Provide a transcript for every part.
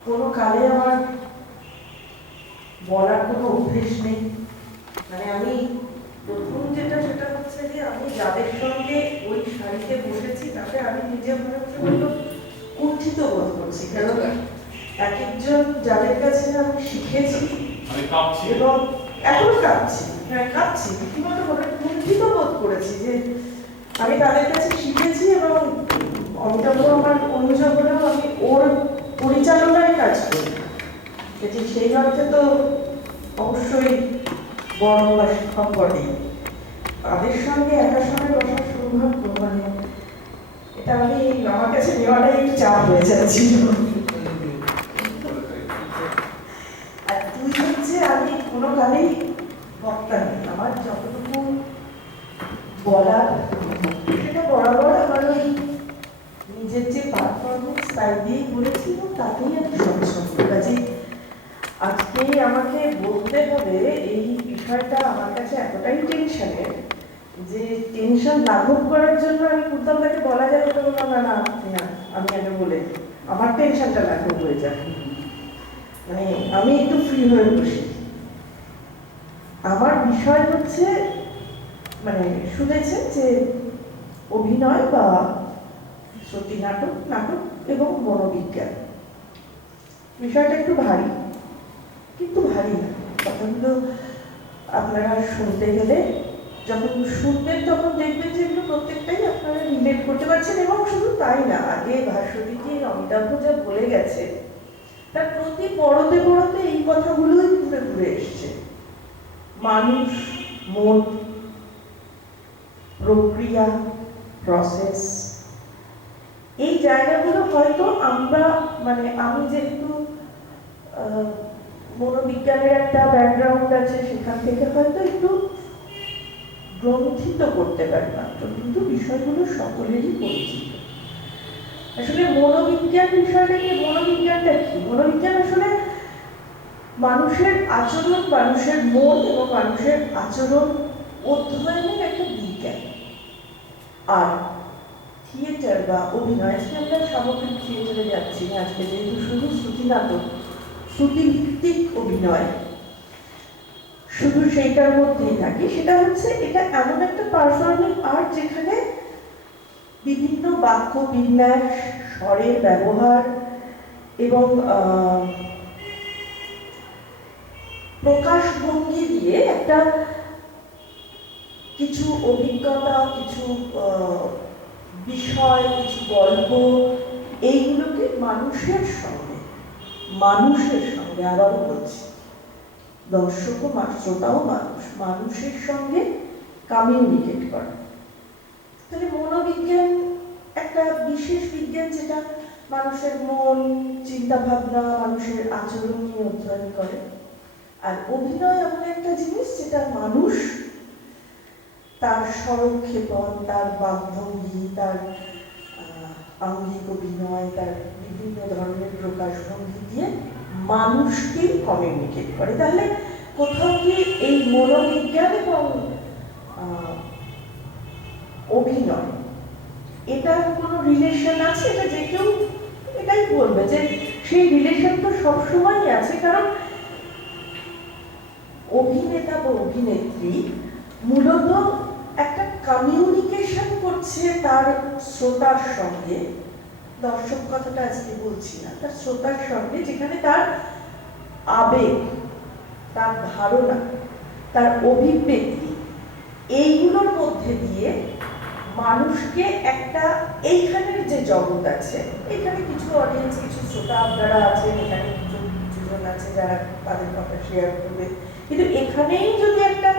কোনো কালে আমার বলার কোনো অভ্যেস নেই। মানে আমি প্রথম সেটা হচ্ছে যে আমি যাদের সঙ্গে ওই শাড়িতে বসেছি তাতে আমি নিজে মনে হচ্ছে বললো কুণ্ঠিত বোধ করছি, কারণ এক একজন যাদের কাছে আমি শিখেছি এবং এখনো কাঁদছি রীতিমতো মনে কুণ্ঠিত বোধ করেছি যে আমি তাদের কাছে শিখেছি এবং অমিতাভ আমার অনুযোগ হলেও আমি ওর পরিচালনায় কাজ করি। এটি সেই অর্থে তো অবশ্যই বড় বা শিক্ষক বটে, তাদের সঙ্গে একার সঙ্গে বসার সৌভাগ্য, মানে এটা আমি আমার কাছে নেওয়াটাই একটু চাপ হয়ে যাচ্ছিল। আর তুই হচ্ছে আমি কোনো কালেই বক্তা নেই, আমার যতটুকু বলার সেটা বরাবর আমার ওই নিজের যে পারফরমেন্স তাই দিয়েই বলেছি এবং তাতেই আমি স্বচ্ছন্দ। কাজে আজকে আমাকে বলতে হবে এই বিষয়টা আমার কাছে এতটাই টেনশনের যে টেনশন লাঘব করার জন্য আমি কুন্তলদাকে বলা যাবে তো না আমি আগে বলে আমার টেনশনটা লাঘব হয়ে যাবে, মানে আমি একটু ফ্রি হয়ে বসি। আমার বিষয় হচ্ছে মানে শুনেছেন যে অভিনয় বা সত্যি নাটক এবং মনোবিজ্ঞান বিষয়টা একটু ভারী, কিন্তু ভারী না। কথাগুলো আপনারা শুনতে গেলে যখন শুনবেন তখন দেখবেন যে এগুলো প্রত্যেকটাই আপনারা রিলেট করতে পারছেন, এবং শুধু তাই না, আগে ভাস্বতীজি অমিতাভ যা বলে গেছে তার প্রতি পড়তে এই কথাগুলোই ঘুরে ঘুরে এসছে। মানুষ, মন, প্রক্রিয়া, প্রসেস, এই জায়গাগুলো হয়তো আমরা মানে আমি যেহেতু মনোবিজ্ঞানের একটা ব্যাকগ্রাউন্ড আছে সেখান থেকে হয়তো একটু গ্রন্থিত করতে পারি মাত্র, কিন্তু বিষয়গুলো সকলেরই পরিচিত। আসলে মনোবিজ্ঞান বিষয়টা কি? মনোবিজ্ঞানটা কি? মনোবিজ্ঞান আসলে মানুষের আচরণ, মানুষের মন এবং মানুষের আচরণ অধ্যয়নের একটা বিজ্ঞান। আর থিয়েটার বা অভিনয়, আজকে আমরা সামগ্রিক থিয়েটারে যাচ্ছি না, আজকে যেহেতু শুধু শ্রুতি নাটক, শ্রুতিভিত্তিক অভিনয় শুধু সেইটার মধ্যেই থাকি, সেটা হচ্ছে এটা এমন একটা পারফর্মিং আর্ট যেখানে বিভিন্ন বাক্য বিন্যাস, স্বরের ব্যবহার এবং প্রকাশভঙ্গি দিয়ে একটা কিছু অভিজ্ঞতা, কিছু বিষয়, কিছু গল্প, এইগুলোকে মানুষের সঙ্গে আবারও বলছি, দর্শকও শ্রোতাও মানুষের সঙ্গে কমিউনিকেট করে। তাহলে মনোবিজ্ঞান একটা বিশেষ বিজ্ঞান যেটা মানুষের মন, চিন্তা ভাবনা, মানুষের আচরণ নিয়ে অধ্যয়ন করে। আর অভিনয় এমন একটা জিনিস যেটা মানুষ তার স্বরক্ষেপণ, তার বাকভঙ্গি, তার আঙ্গিক অভিনয়, তার বিভিন্ন ধরনের প্রকাশভঙ্গি দিয়ে মানুষকেই কমিউনিকেট করে। তাহলে কোথাও কি এই মনোবিজ্ঞান এবং অভিনয় এটার কোনো রিলেশন আছে? এটা যে কেউ এটাই বলবে যে সেই রিলেশন তো সবসময়ই আছে, কারণ অভিনেতা বা অভিনেত্রী মূলত একটা কমিউনিকেশন করছে তার শ্রোতার সঙ্গে, দর্শক কথাটা আজকে বলছি না, তার শ্রোতার সঙ্গে, যেখানে তার আবেগ, তার ধারণা, তার অভিব্যক্তি, এইগুলোর মধ্যে দিয়ে মানুষকে একটা এইখানের যে জগৎ আছে, এখানে কিছু অডিয়েন্স, কিছু শ্রোতা আপনারা আছেন, এখানে কিছুজন আছে যারা তাদের কথা শেয়ার করবে, কিন্তু এখানেই যদি একটা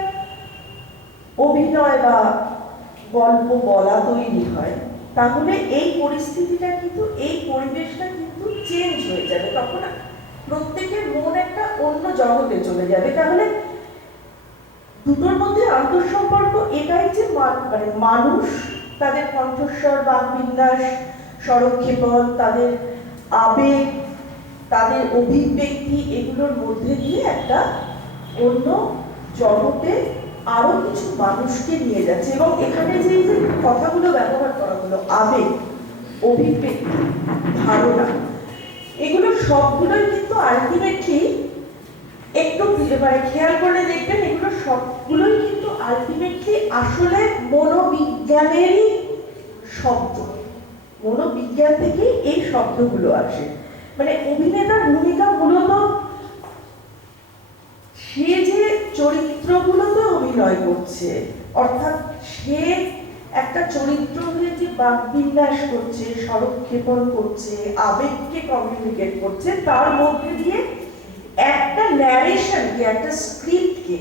অভিনয় বা গল্প বলা তৈরি হয়, তাহলে এই পরিস্থিতিটা কিন্তু, এই পরিবেশটা কিন্তু চেঞ্জ হয়ে যাবে। তখন প্রত্যেকের মন একটা অন্য জগতে চলে যাবে। তাহলে দুটোর মধ্যে আন্তঃসম্পর্ক এটাই যে মানে মানুষ তাদের কণ্ঠস্বর, বাকবিন্যাস, স্বরক্ষেপণ, তাদের আবেগ, তাদের অভিব্যক্তি, এগুলোর মধ্যে দিয়ে একটা অন্য জগতে আরো কিছু মানুষকে নিয়ে যাচ্ছে। এবং এখানে যে কথাগুলো ব্যবহার করা হলো, আবেগ, অভিব্যক্তি, ধারণা, এগুলো সবগুলোই কিন্তু আলটিমেটলি একটু খেয়াল করলে দেখবেন এগুলো সবগুলোই কিন্তু আলটিমেটলি আসলে মনোবিজ্ঞানেরই শব্দ। মনোবিজ্ঞান থেকেই এই শব্দগুলো আসে। মানে অভিনেতার ভূমিকা মূলত সে যে চরিত্রগুলোতে অভিনয় করছে, অর্থাৎ সে একটা চরিত্র হয়ে যে বাকবিন্যাস করছে, স্বরক্ষেপণ করছে, আবেগকে কমিউনিকেট করছে, তার মধ্যে দিয়ে একটা ন্যারেশনকে, একটা স্ক্রিপ্টকে,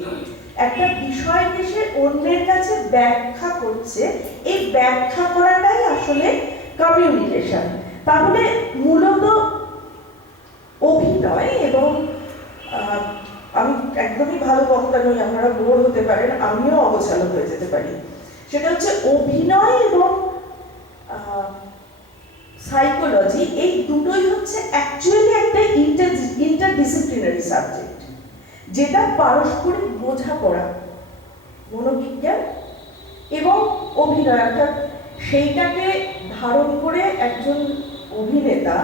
একটা বিষয়কে সে অন্যের কাছে ব্যাখ্যা করছে। এই ব্যাখ্যা করাটাই আসলে কমিউনিকেশন। তাহলে মূলত অভিনয়, এবং আমি একদমই ভালো বক্তা নই, আপনারা বোর হতে পারেন, আমিও অগোছালো হয়ে যেতে পারি, সেটা হচ্ছে অভিনয় এবং সাইকোলজি, এই দুটোই হচ্ছে অ্যাকচুয়ালি একটা ইন্টারডিসিপ্লিনারি সাবজেক্ট, যেটা পারস্পরিক বোঝাপড়া, মনোবিজ্ঞান এবং অভিনয়, অর্থাৎ সেইটাকে ধারণ করে একজন অভিনেতা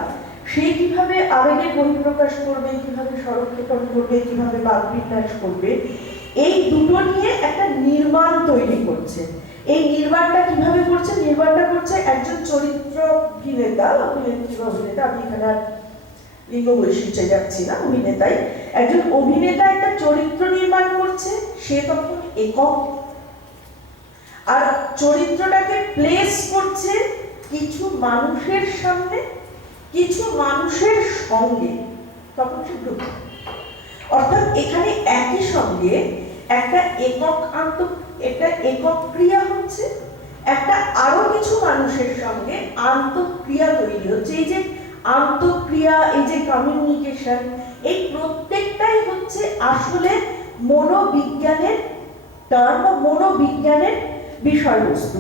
সে কিভাবে আবেগের বহিঃপ্রকাশ করবে, কিভাবে স্বরক্ষেপণ করবে, কিভাবে বাকবিন্যাস করবে, এই দুটো নিয়ে একটা নির্মাণ তৈরি করছে। এই নির্মাণটা কিভাবে করছে? নির্মাণটা করছে একজন চরিত্র অভিনেতা, অভিনেতা, আমি এখানে আর লিঙ্গ বৈশিষ্ট্যে যাচ্ছি না, অভিনেতাই, একজন অভিনেতা একটা চরিত্র নির্মাণ করছে, সে তখন একক, আর চরিত্রটাকে প্লেস করছে কিছু মানুষের সামনে, কিছু মানুষের সঙ্গে, তখন সে গ্রুপ। অর্থাৎ এখানে একই সঙ্গে একটা একক ক্রিয়া হচ্ছে, একটা আরো কিছু মানুষের সঙ্গে আন্তঃক্রিয়া তৈরি হচ্ছে। এই যে আন্তঃক্রিয়া, এই যে কমিউনিকেশন, এই প্রত্যেকটাই হচ্ছে আসলে মনোবিজ্ঞানের টার্ম বা মনোবিজ্ঞানের বিষয়বস্তু।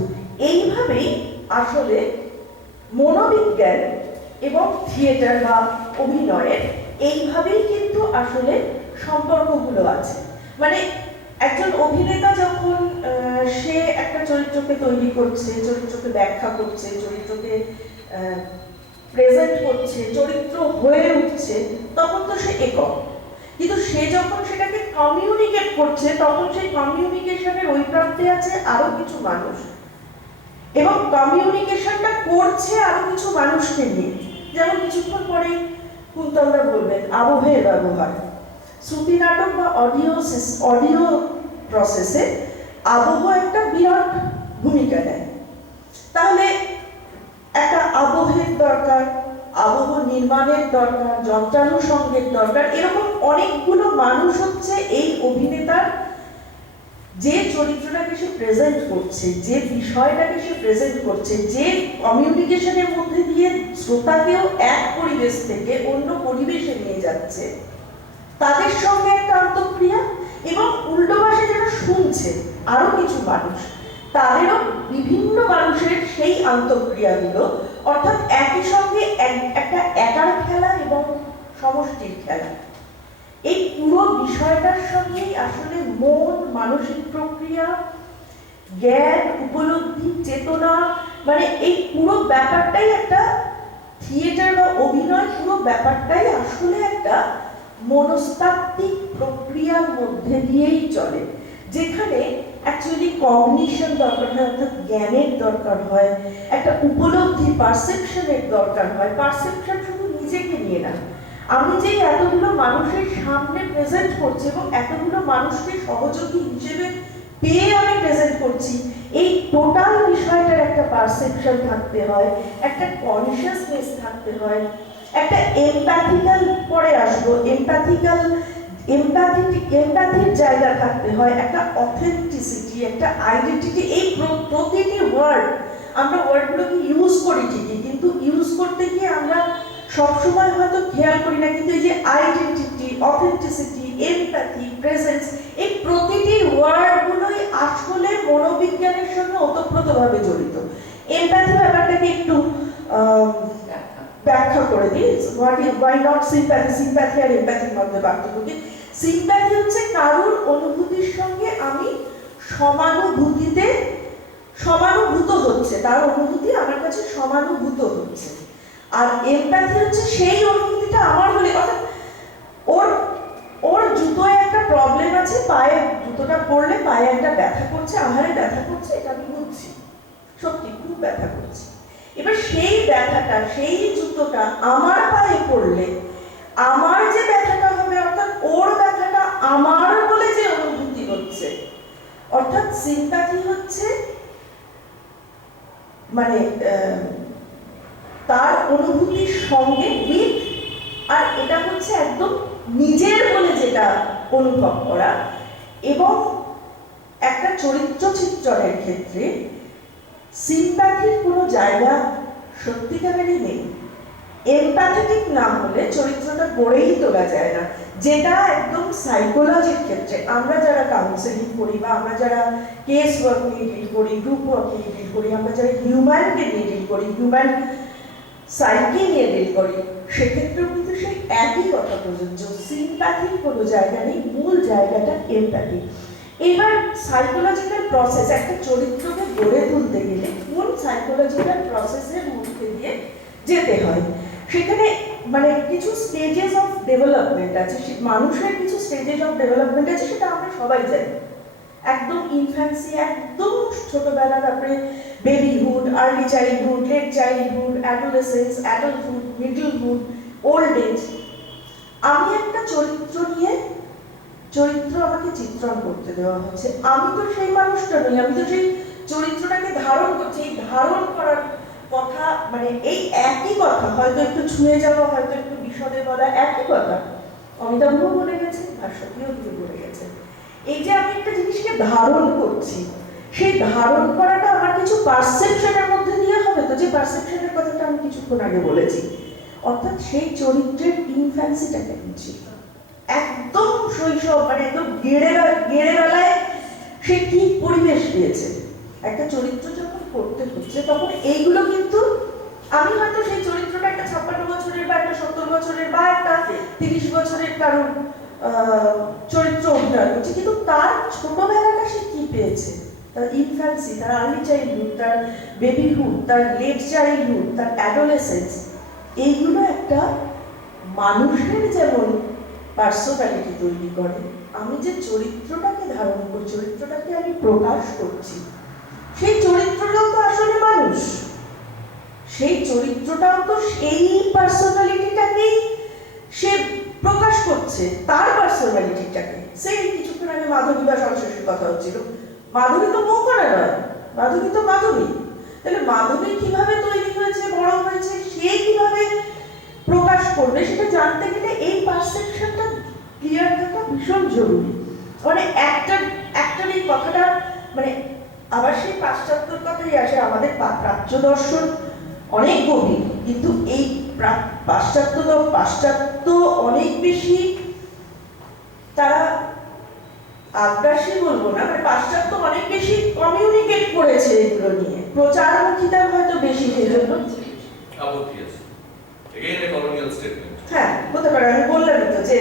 এইভাবেই আসলে মনোবিজ্ঞান এবং থিয়েটার বা অভিনয়ের এইভাবেই কিন্তু আসলে সম্পর্কগুলো আছে। মানে একজন অভিনেতা যখন সে একটা চরিত্রকে তৈরি করছে, চরিত্রকে ব্যাখ্যা করছে, চরিত্রকে প্রেজেন্ট করছে, চরিত্র হয়ে উঠছে, তখন তো সে একক। কিন্তু সে যখন সেটাকে কমিউনিকেট করছে, তখন সেই কমিউনিকেশনের ওই প্রান্তে আছে আরো কিছু মানুষ, এবং কমিউনিকেশনটা করছে আরো কিছু মানুষকে নিয়ে। যেমন কিছুক্ষণ পরে কুন্তলদা বলবেন আবহের ব্যবহার। শ্রুতি নাটক বা অডিও প্রসেসে আবহ একটা বিরাট ভূমিকা নেয়। তাহলে একটা আবহের দরকার, আবহ নির্মাণের দরকার, যন্ত্রানুষঙ্গের দরকার। এরকম অনেকগুলো মানুষ হচ্ছে এই অভিনেতার যে চরিত্রটাকে সে প্রেজেন্ট করছে, যে বিষয়টাকে সে প্রেজেন্ট করছে, যে কমিউনিকেশনের মধ্যে দিয়ে শ্রোতাকেও এক পরিবেশ থেকে অন্য পরিবেশে নিয়ে যাচ্ছে, তাদের সঙ্গে একটা আন্তঃক্রিয়া, এবং উল্টো পাশে যারা শুনছে আরো কিছু মানুষ, তাদেরও বিভিন্ন মানুষের সেই আন্তঃক্রিয়াগুলো, অর্থাৎ একই সঙ্গে একটা একার খেলা এবং সমষ্টির খেলা। এই পুরো বিষয়টার সঙ্গেই আসলে মন, মানসিক প্রক্রিয়া, জ্ঞান, উপলব্ধি, চেতনা, মানে এই পুরো ব্যাপারটাই একটা থিয়েটার বা অভিনয়, পুরো ব্যাপারটাই আসলে একটা মনস্তাত্ত্বিক প্রক্রিয়ার মধ্যে দিয়েই চলে, যেখানে অ্যাকচুয়ালি কগনিশন দরকার হয়, অর্থাৎ জ্ঞানের দরকার হয়, একটা উপলব্ধি, পারসেপশনের দরকার হয়। পারসেপশন শুধু নিজেকে নিয়ে না, আমি যে এতগুলো মানুষের সামনে প্রেজেন্ট করছি এবং এতগুলো মানুষকে সহযোগী হিসেবে পেয়ে আমি প্রেজেন্ট করছি, এই টোটাল বিষয়টার একটা পারসেপশন থাকতে হয়, একটা কনসিয়াসনেস থাকতে হয়, একটা এমপ্যাথিক্যাল, পরে আসবো, এমপ্যাথির জায়গা থাকতে হয়, একটা অথেন্টিসিটি, একটা আইডেন্টিটি। এই প্রতিটি ওয়ার্ড, আমরা ওয়ার্ডগুলোকে ইউজ করি ঠিকই, কিন্তু ইউজ করতে গিয়ে আমরা সবসময় হয়তো খেয়াল করি না, কিন্তু এই যে আইডেন্টিটি, অথেন্টিসিটি, এমপ্যাথি, প্রেজেন্স, এই প্রতিটি ওয়ার্ডগুলোই আসলে মনোবিজ্ঞানের সঙ্গে ওতপ্রোতভাবে জড়িত। এমপ্যাথি ব্যাপারটাকে একটু ব্যাখ্যা করে দিই। Why not sympathy? সিম্প্যাথি আর এমপ্যাথির মধ্যে পার্থক্য কি? সিম্প্যাথি হচ্ছে কারুর অনুভূতির সঙ্গে আমি সমানুভূত হচ্ছে, তার অনুভূতি আমার কাছে সমানুভূত হচ্ছে। আর এমপ্যাথি হচ্ছে সেই অনুভূতি অনুভূতিটা আমার হলে, অর্থাৎ ওর ওর জুতোয় একটা প্রবলেম আছে, পায়ে জুতোটা পরলে পায়ে একটা ব্যথা করছে, আহারে ব্যথা করছে, এটা আমি বুঝছি, সত্যি খুব ব্যথা করছে। এবার সেই ব্যথাটা, সেই জুতোটা আমার পায়ে পড়লে আমার যে ব্যথাটা হবে, অর্থাৎ ওর ব্যথাটা আমার বলে যে অনুভূতি হচ্ছে, অর্থাৎ সিম্প্যাথি হচ্ছে মানে তার অনুভূতির সঙ্গে উইথ, আর এটা হচ্ছে একদম নিজের বলে যেটা অনুভব করা। এবং একটা চরিত্র চিত্রণের ক্ষেত্রে সিম্প্যাথির কোনো জায়গা সত্যিকারেরই নেই। এমপ্যাথেটিক না হলে চরিত্রটা গড়েই তোলা যায় না, যেটা একদম সাইকোলজির ক্ষেত্রে আমরা যারা কাউন্সেলিং করি বা আমরা যারা কেস ওয়ার্ক নিয়ে ডিল করি, গ্রুপ ওয়ার্ক নিয়ে ডিল করি, আমরা যারা হিউম্যানকে নিয়ে ডিল করি, হিউম্যান সাইকি নিয়ে ডিল করি, সেক্ষেত্রেও কিন্তু সেই একই কথা প্রযোজ্য। সিম্প্যাথির কোনো জায়গা নেই, মূল জায়গাটা এমপ্যাথি। এবার সাইকোলজিক্যাল প্রসেস, একটা চরিত্রকে গড়ে তুলতে গেলে কোন সাইকোলজিক্যাল প্রসেসের মধ্যে দিয়ে যেতে হয়, সেখানে মানে কিছু স্টেজেস অফ ডেভেলপমেন্ট আছে, মানুষের কিছু স্টেজেস অফ ডেভেলপমেন্ট আছে, সেটা আমরা সবাই জানি। একদম ইনফ্যান্সি, একদম ছোটবেলা, তারপরে babyhood, early childhood, late childhood, adolescence, adulthood, middlehood, old age. আমি একটা চরিত্র নিয়ে, চরিত্র আমাকে চিত্রণ করতে দেওয়া হচ্ছে, আমি তো সেই মানুষটা নই, আমি তো সেই চরিত্রটাকে ধারণ করছি। এই ধারণ করার কথা মানে এই একই কথা, হয়তো একটু ছুঁয়ে যাওয়া, হয়তো একটু বিশদে বলা, একই কথা অমিতাভও বলে গেছে, ভাস্বতীও বলে গেছে। এই যে আমি একটা জিনিসকে ধারণ করছি, সেই ধারণ করাটা আমার কিছু পারসেপশনের মধ্যে দিয়ে হবে, তো যে পারসেপশনের কথাটা আমি কিছুক্ষণ আগে বলেছি, অর্থাৎ সেই চরিত্রের ইনফ্যান্সিটাকে বুঝি, একদম শৈশব, মানে একদম গেড়ে বেলায় সে কি পরিবেশ পেয়েছে। একটা চরিত্র যখন করতে হচ্ছে তখন এইগুলো কিন্তু আমি হয়তো সেই চরিত্রটা একটা 56 বছরের বা একটা 70 বছরের বা একটা 30 বছরের কারণ চরিত্র অভিনয় করছে, কিন্তু তার ছোটবেলাটা সে কি পেয়েছে, তার ইনফ্যান্সি, তার আর্লি চাইল্ডহুড, তার বেবিহুড, তার লেট চাইল্ডহুড, তার অ্যাডোলেসেন্স, এইগুলো একটা মানুষের যেমন পার্সোনালিটি তৈরি করে। আমি যে চরিত্রটাকে ধারণ করি, চরিত্রটাকে আমি প্রকাশ করছি, সেই চরিত্রটাও তো আসলে মানুষ, সেই চরিত্রটাও তো সেই পার্সোনালিটিটাকেই সে প্রকাশ করছে, তার পার্সোনালিটিটাকে। সেই কিছুক্ষণ আগে মাধবী বা সরস্বতীর কথা হচ্ছিল, মাধবী তো মৌকরা নয়, মাধবী তো মাধবী। তাহলে মাধবী কিভাবে তৈরি হয়েছে, বড় হয়েছে, সে কিভাবে প্রকাশ করবে, সেটা জানতে গেলে এই পারসেপশনটা ক্লিয়ার থাকা ভীষণ জরুরি। মানে একটা এই কথাটা মানে আবার সেই পাশ্চাত্যের কথাই আসে, আমাদের প্রাচ্য দর্শন অনেক গভীর, কিন্তু এই পাশ্চাত্য অনেক বেশি তারা আগ্রাসী বলবো না, মানে পাশ্চাত্য অনেক বেশি কমিউনিকেট করেছে এগুলো নিয়ে, প্রচারমুখিতা হয়তো বেশি, সেই জন্য হ্যাঁ হতে পারে। আমি বললামই তো যে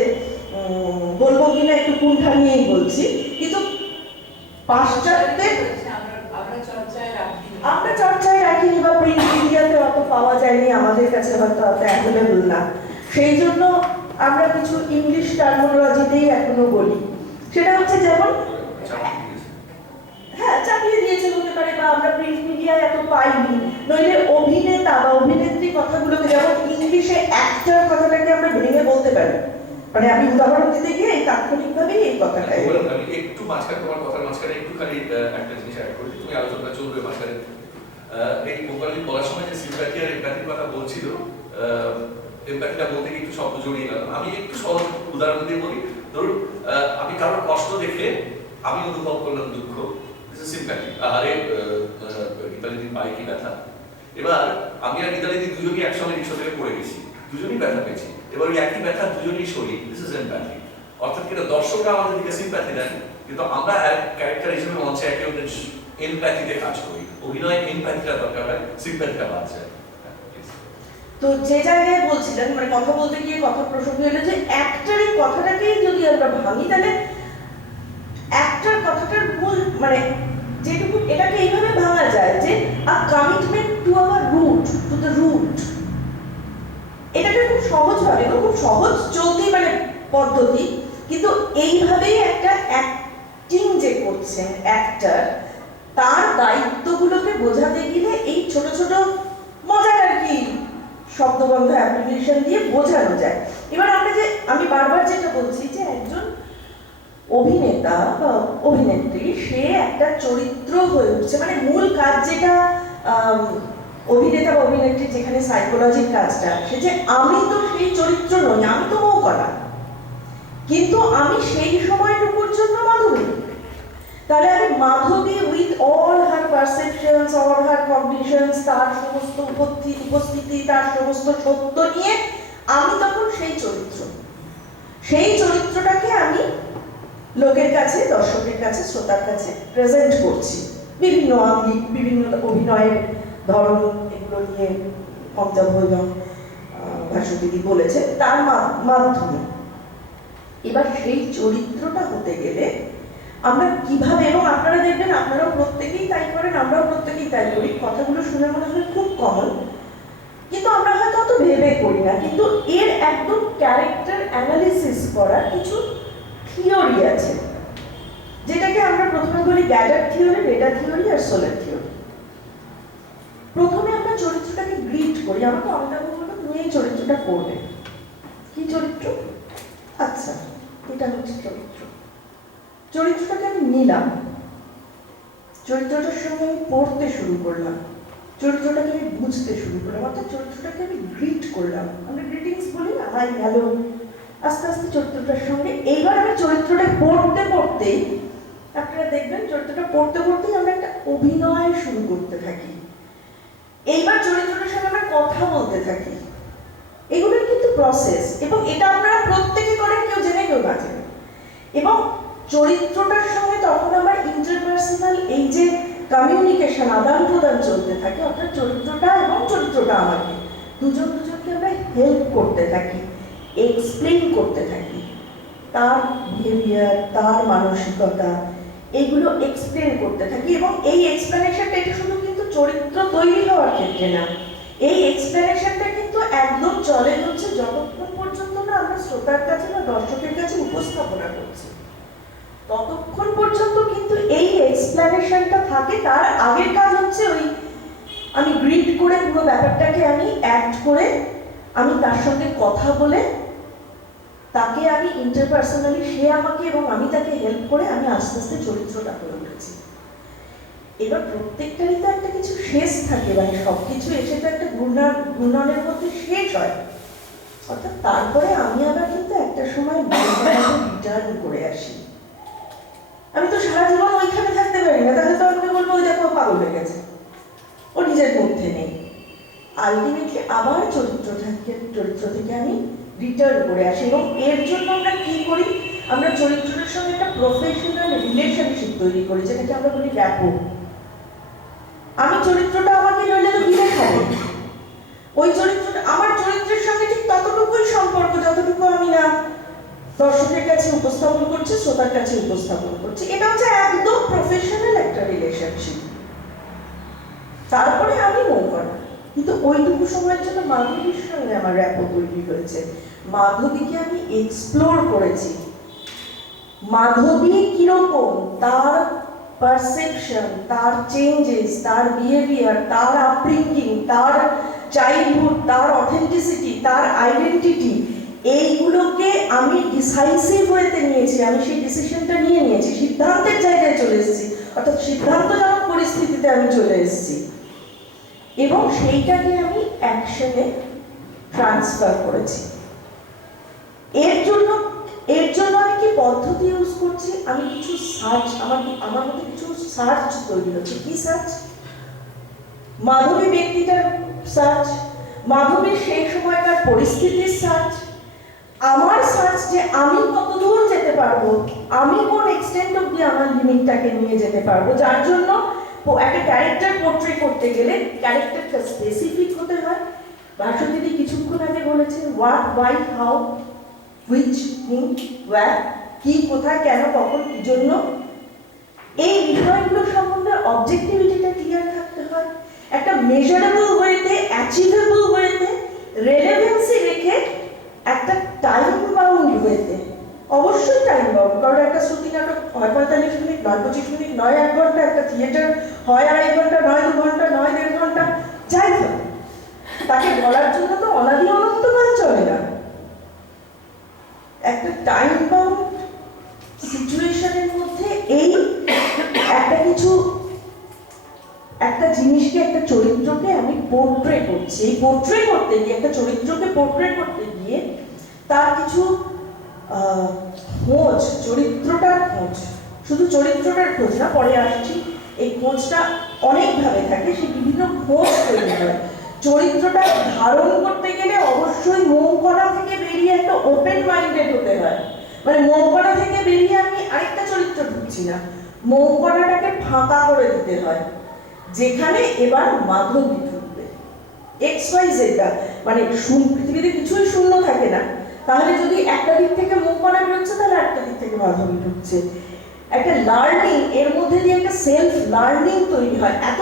বলবো কিনা একটু কুণ্ঠা নিয়েই বলছি, কিন্তু পাশ্চাত্যের আমরা চর্চায় রাখিনি বা প্রিন্ট মিডিয়াতে অত পাওয়া যায়নি, আমাদের কাছে হয়তো অত অ্যাভেলেবল না, সেই জন্য আমরা কিছু ইংলিশ টার্মিনোলজিতেই এখনো বলি। সেটা হচ্ছে যেমন হ্যাঁ চাপিয়ে দিয়েছে হতে পারে, বা আমরা প্রিন্ট মিডিয়ায় এত পাইনি, নইলে অভিনেতা বা অভিনেত্রী কথাগুলোকে, যেমন ইংলিশে অ্যাক্টর কথাটাকে আমরা ভেঙে বলতে পারি। মানে আমি উদাহরণ দিতে গিয়ে এই তাৎক্ষণিকভাবেই এই কথাটাই আমি একটু মাঝখানে তোমার কথার মাঝখানে একটু খালি একটা জিনিস অ্যাড করি, তুমি আলোচনা চলবে মাঝখানে। এই মোকাবিলা বলার সময় যে সিম্প্যাথি আর এমপ্যাথির কথা বলছিল, এমপ্যাথিটা বলতে গিয়ে একটু শব্দ জড়িয়ে গেল। আমি একটু সহজ উদাহরণ দিয়ে বলি, ধরুন আমি কারোর কষ্ট দেখে আমি অনুভব করলাম দুঃখ, দিস ইজ সিম্প্যাথি। আরে ইতালির পায়ে কি ব্যথা, এবার আমি আর ইতালিদি দুজনই একসঙ্গে রিক্সা থেকে পড়ে গেছি, দুজনই ব্যথা পেয়েছি, এবার ওই একই ব্যথা দুজনই সরি, দিস ইজ এমপ্যাথি। অর্থাৎ কিনা দর্শকরা আমাদের দিকে সিম্প্যাথি দেন, কিন্তু আমরা এক ক্যারেক্টার হিসেবে মঞ্চে একে অন্যের এমপ্যাথিতে কাজ করি। অভিনয় এমপ্যাথিটা দরকার হয়, সিম্প্যাথিটা বাদ যায়। তো যে জায়গায় বলছিলেন, মানে কথা বলতে গিয়ে কথা প্রসঙ্গ হলো যে অ্যাক্টরের কথাটাকেই যদি আমরা ভাঙি, তাহলে অ্যাক্টর কথাটার মূল মানে যেটুকু, এটাকে এইভাবে ভাঙা যায় যে a commitment to our root, to the root. এটাকে খুব সহজভাবে এবং খুব সহজ চলতি মানে পদ্ধতি, কিন্তু এইভাবেই একটা অ্যাক্টিং যে করছেন অ্যাক্টর, তার দায়িত্বগুলোকে বোঝাতে গেলে এই ছোট ছোট মজার আর কি শব্দবন্ধ অ্যাপ্লিকেশন দিয়ে বোঝানো যায়। এবার আমি বারবার যেটা বলছি যে একজন অভিনেতা বা অভিনেত্রী সে একটা চরিত্র হয়ে উঠছে, মানে মূল কাজ যেটা অভিনেতা বা অভিনেত্রী যেখানে সাইকোলজির কাজটা, সে যে আমি তো সেই চরিত্র নই, আমি তো মৌকলা, কিন্তু আমি সেই সময়টুকুর জন্য মাধবী। তাহলে আমি Madhabi with all her perceptions, all her cognitions, তার সমস্ত উপস্থিতি, তার সমস্ত সত্য নিয়ে আমি তখন সেই চরিত্রটাকে আমি লোকের কাছে, দর্শকের কাছে, শ্রোতার কাছে প্রেজেন্ট করছি বিভিন্ন আঙ্গিক, বিভিন্ন অভিনয়ের ধরন, এগুলো নিয়ে মমতা ভৈরব ভাস্বতীদি বলেছে তার মাধ্যমে। এবার সেই চরিত্রটা হতে গেলে আমরা কিভাবে, এবং আপনারা দেখবেন আপনারাও প্রত্যেকেই তাই করেন, আমরাও প্রত্যেকেই তাই করি, কথাগুলো শুনে মনে হয় খুব কমন, কিন্তু আমরা হয়তো অত ভেবে করি না, কিন্তু এর একদম ক্যারেক্টার অ্যানালিসিস করার কিছু থিওরি আছে, যেটাকে আমরা প্রথমে বলি গ্যাডার থিওরি, বেটা থিওরি আর সোলার থিওরি। প্রথমে আমরা চরিত্রটাকে গ্রিট করি, আমাকে অমিতাভ বলবো তুমি এই চরিত্রটা করবে। কি চরিত্র? আচ্ছা, এটা হচ্ছে চরিত্রটাকে আমি নিলাম, চরিত্রটার সঙ্গে আমি পড়তে শুরু করলাম, চরিত্রটাকে আমি বুঝতে শুরু করলাম, অর্থাৎ চরিত্রটাকে আমি গ্রিট করলাম। আমরা গ্রিটিংস বলি না, হাই হ্যালো, আস্তে আস্তে চরিত্রটার সঙ্গে। এইবার আমি চরিত্রটা পড়তেই আপনারা দেখবেন চরিত্রটা পড়তেই আমরা একটা অভিনয় শুরু করতে থাকি। এইবার চরিত্রটার সঙ্গে আমরা কথা বলতে থাকি। এগুলোর কিন্তু প্রসেস, এবং এটা আপনারা প্রত্যেকে করেন, কেউ জেনে কেউ না জেনে। এবং চরিত্রটার সঙ্গে তখন আমার ইন্টারপার্সোনাল এই যে কমিউনিকেশন, আদান প্রদান চলতে থাকে, অর্থাৎ চরিত্রটা এবং চরিত্রটা আমাকে দুজনকে আমরা হেল্প করতে থাকি, এক্সপ্লেন করতে থাকি তার বিহেভিয়ার, তার মানসিকতা, এগুলো এক্সপ্লেন করতে থাকি। এবং এই এক্সপ্লেনেশনটা এটা শুধু কিন্তু চরিত্র তৈরি হওয়ার ক্ষেত্রে না, এই এক্সপ্লেনেশনটা কিন্তু একদম চলে হচ্ছে যতক্ষণ পর্যন্ত না আমরা শ্রোতার কাছে বা দর্শকের কাছে উপস্থাপনা করছি, ততক্ষণ পর্যন্ত কিন্তু এই এক্সপ্লেনেশনটা থাকে। তার আগের কাজ হচ্ছে ওই আমি গ্রিড করে পুরো ব্যাপারটাকে আমি অ্যাক্ট করে, আমি তার সঙ্গে কথা বলে, তাকে আমি ইন্টারপার্সোনালি, সে আমাকে এবং আমি তাকে হেল্প করে আমি আস্তে আস্তে চরিত্রটা করে উঠেছি। এবার প্রত্যেকটারই তো একটা কিছু শেষ থাকে, মানে সবকিছু এসে তো একটা ঘূর্ণনের মধ্যে শেষ হয়, অর্থাৎ তারপরে আমি আবার কিন্তু একটা সময় রিটার্ন করে আসি। আমি তো সারা জীবন ওইখানে থাকতে পারি না, তাহলে তো আমাকে বলবো ওই দেখো পাগল হয়ে গেছে, ও নিজের মধ্যে নেই। আলটিমেটলি আবার চরিত্র থেকে আমি রিটার্ন করে আসি। এবং এর জন্য আমরা কি করি, আমরা চরিত্রের সঙ্গে একটা প্রফেশনাল রিলেশনশিপ তৈরি করি, যেটাকে আমরা বলি র্যাপো। আমি চরিত্রটা আমাকে নইলে তো গিলে খাবে, ওই চরিত্রটা আমার চরিত্রের সঙ্গে ঠিক ততটুকুই সম্পর্ক যতটুকু আমি না দর্শকের কাছে উপস্থাপন করছি, শ্রোতার কাছে উপস্থাপন করছি। এটা হচ্ছে একদম প্রফেশনাল একটা রিলেশনশিপ। তারপরে আমি মৌকলা, কিন্তু ওইটুকু সময়ের জন্য মাধবীর সঙ্গে আমার র্যাপো তৈরি হয়েছে। মাধবীকে আমি এক্সপ্লোর করেছি, মাধবী কিরকম, তার পারসেপশন, তার চেঞ্জেস, তার বিহেভিয়ার, তার আপব্রিঙ্গিং, তার চাইল্ডহুড, তার অথেন্টিসিটি, তার আইডেন্টিটি, এইগুলোকে আমি ডিসাইসিভ ওয়েতে নিয়েছি। আমি সেই ডিসিশনটা নিয়েছি, সিদ্ধান্তের জায়গায় চলে এসেছি, অর্থাৎ সিদ্ধান্তজনক পরিস্থিতিতে আমি চলে এসেছি, এবং সেইটাকে আমি অ্যাকশনে ট্রান্সফার করেছি। এর জন্য আমি কি পদ্ধতি ইউজ করছি, আমি কিছু সার্চ, আমার মধ্যে কিছু সার্চ তৈরি হচ্ছে। কি সার্চ? মাধবী ব্যক্তিটার সার্চ, মাধবীর সেই সময়কার পরিস্থিতির সার্চ, আমার সার্চ যে আমি কতদূর যেতে পারবো, আমি কোন এক্সটেন্ট অবধি আমার লিমিটটাকে নিয়ে যেতে পারবো, যার জন্য একটা ক্যারেক্টার পোর্ট্রে করতে গেলে ক্যারেক্টারটা স্পেসিফিক হতে হয়। ভাস্বতীদি কিছুক্ষণ আগে বলেছেন হোয়াট, হোয়াই, হাউ, হুইচ, হুম, হোয়ার, কি, কোথায়, কেন, কখন, কি জন্য, এই বিষয়গুলো সম্বন্ধে অবজেক্টিভিটিটা ক্লিয়ার থাকতে হয়। একটা মেজারেবল ওয়েতে, অ্যাচিভেবল ওয়েতে রেলেভেন্সি রেখে একটা টাইম বাউন্ড ওয়েতে, অবশ্যই টাইম বাউন্ড, কারণ একটা শ্রুতি নাটক হয় 45 মিনিট, নয় 25 মিনিট, নয় 1 ঘন্টা, একটা থিয়েটার হয় 2.5 ঘন্টা, নয় 2 ঘন্টা, নয় 1.5 ঘন্টা, যাই হোক, তাকে বলার জন্য তো অনাদি অনন্তকাল চলে না। একটা টাইম বাউন্ড সিচুয়েশনের মধ্যে এই একটা কিছু, একটা জিনিসকে, একটা চরিত্রকে আমি পোর্ট্রে করছি। এই পোর্ট্রে করতে গিয়ে, একটা চরিত্রকে পোর্ট্রে করতে গিয়ে তার কিছু খোঁজ, চরিত্রটার খোঁজ, শুধু চরিত্রটার খোঁজ না, পরে আসছি, এই খোঁজটা অনেকভাবে থাকে, সে বিভিন্ন খোঁজ তৈরি হয়। চরিত্রটা ধারণ করতে গেলে অবশ্যই মৌকণা থেকে বেরিয়ে একটা ওপেন মাইন্ডেড হতে হয়। মানে মৌকণা থেকে বেরিয়ে আমি আরেকটা চরিত্র ঢুকছি না, মৌকণাটাকে ফাঁকা করে দিতে হয়, যেখানে এবার মাধবী ঢুকবে। XYZ, মানে পৃথিবীতে কিছুই শূন্য থাকে না, তাহলে যদি একটা দিক থেকে মৌকণা বেরোচ্ছে, তাহলে একটা দিক থেকে মাধবী ঢুকছে। একটা লার্নিং, এর মধ্যে দিয়ে একটা সেলফ লার্নিং তৈরি হয়। এত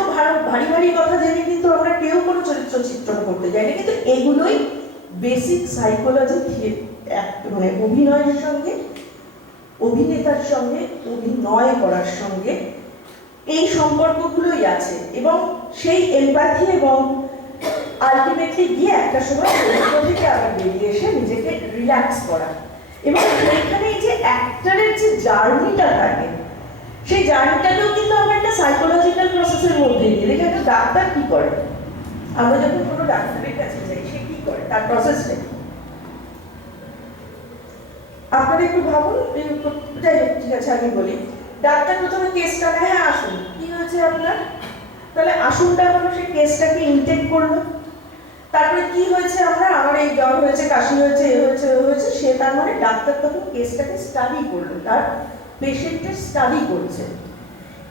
ভারী ভারী কথা জেনে কিন্তু আমরা কেউ কোনো চরিত্র চিত্রণ করতে যাই না, কিন্তু এগুলোই বেসিক সাইকোলজি, মানে অভিনয়ের সঙ্গে, অভিনেতার সঙ্গে অভিনয় করার সঙ্গে এই সম্পর্কগুলোই আছে। এবং সেই এমপ্যাথি এবং আলটিমেটলি গিয়ে একটা সময় চরিত্র থেকে আবার বেরিয়ে এসে নিজেকে রিল্যাক্স করা। এবং এখানে এই যে অ্যাক্টরের যে জার্নিটা থাকে, সেই জার্নিটাকেও কিন্তু আমরা একটা সাইকোলজিক্যাল প্রসেসের মধ্যে নিয়ে দেখি। একটা ডাক্তার কি করে, আমরা যখন কোনো ডাক্তারের কাছে যাই, সে কি করে, তার প্রসেসটা কি আপনারা একটু ভাবুন। যাই হোক, ঠিক আছে, আমি বলি। ডাক্তার প্রথমে কেসটা নেয়, হ্যাঁ আসুন, কি হয়েছে আপনার, তাহলে আসুনটা হলো সে কেসটাকে ইনটেক করলো। তারপরে কি হয়েছে, আমার এই জ্বর হয়েছে, কাশি হয়েছে, এ হয়েছে, ও হয়েছে, সে তার মানে ডাক্তার তখন কেসটাকে স্টাডি করলো, তার পেশেন্টের স্টাডি করছে।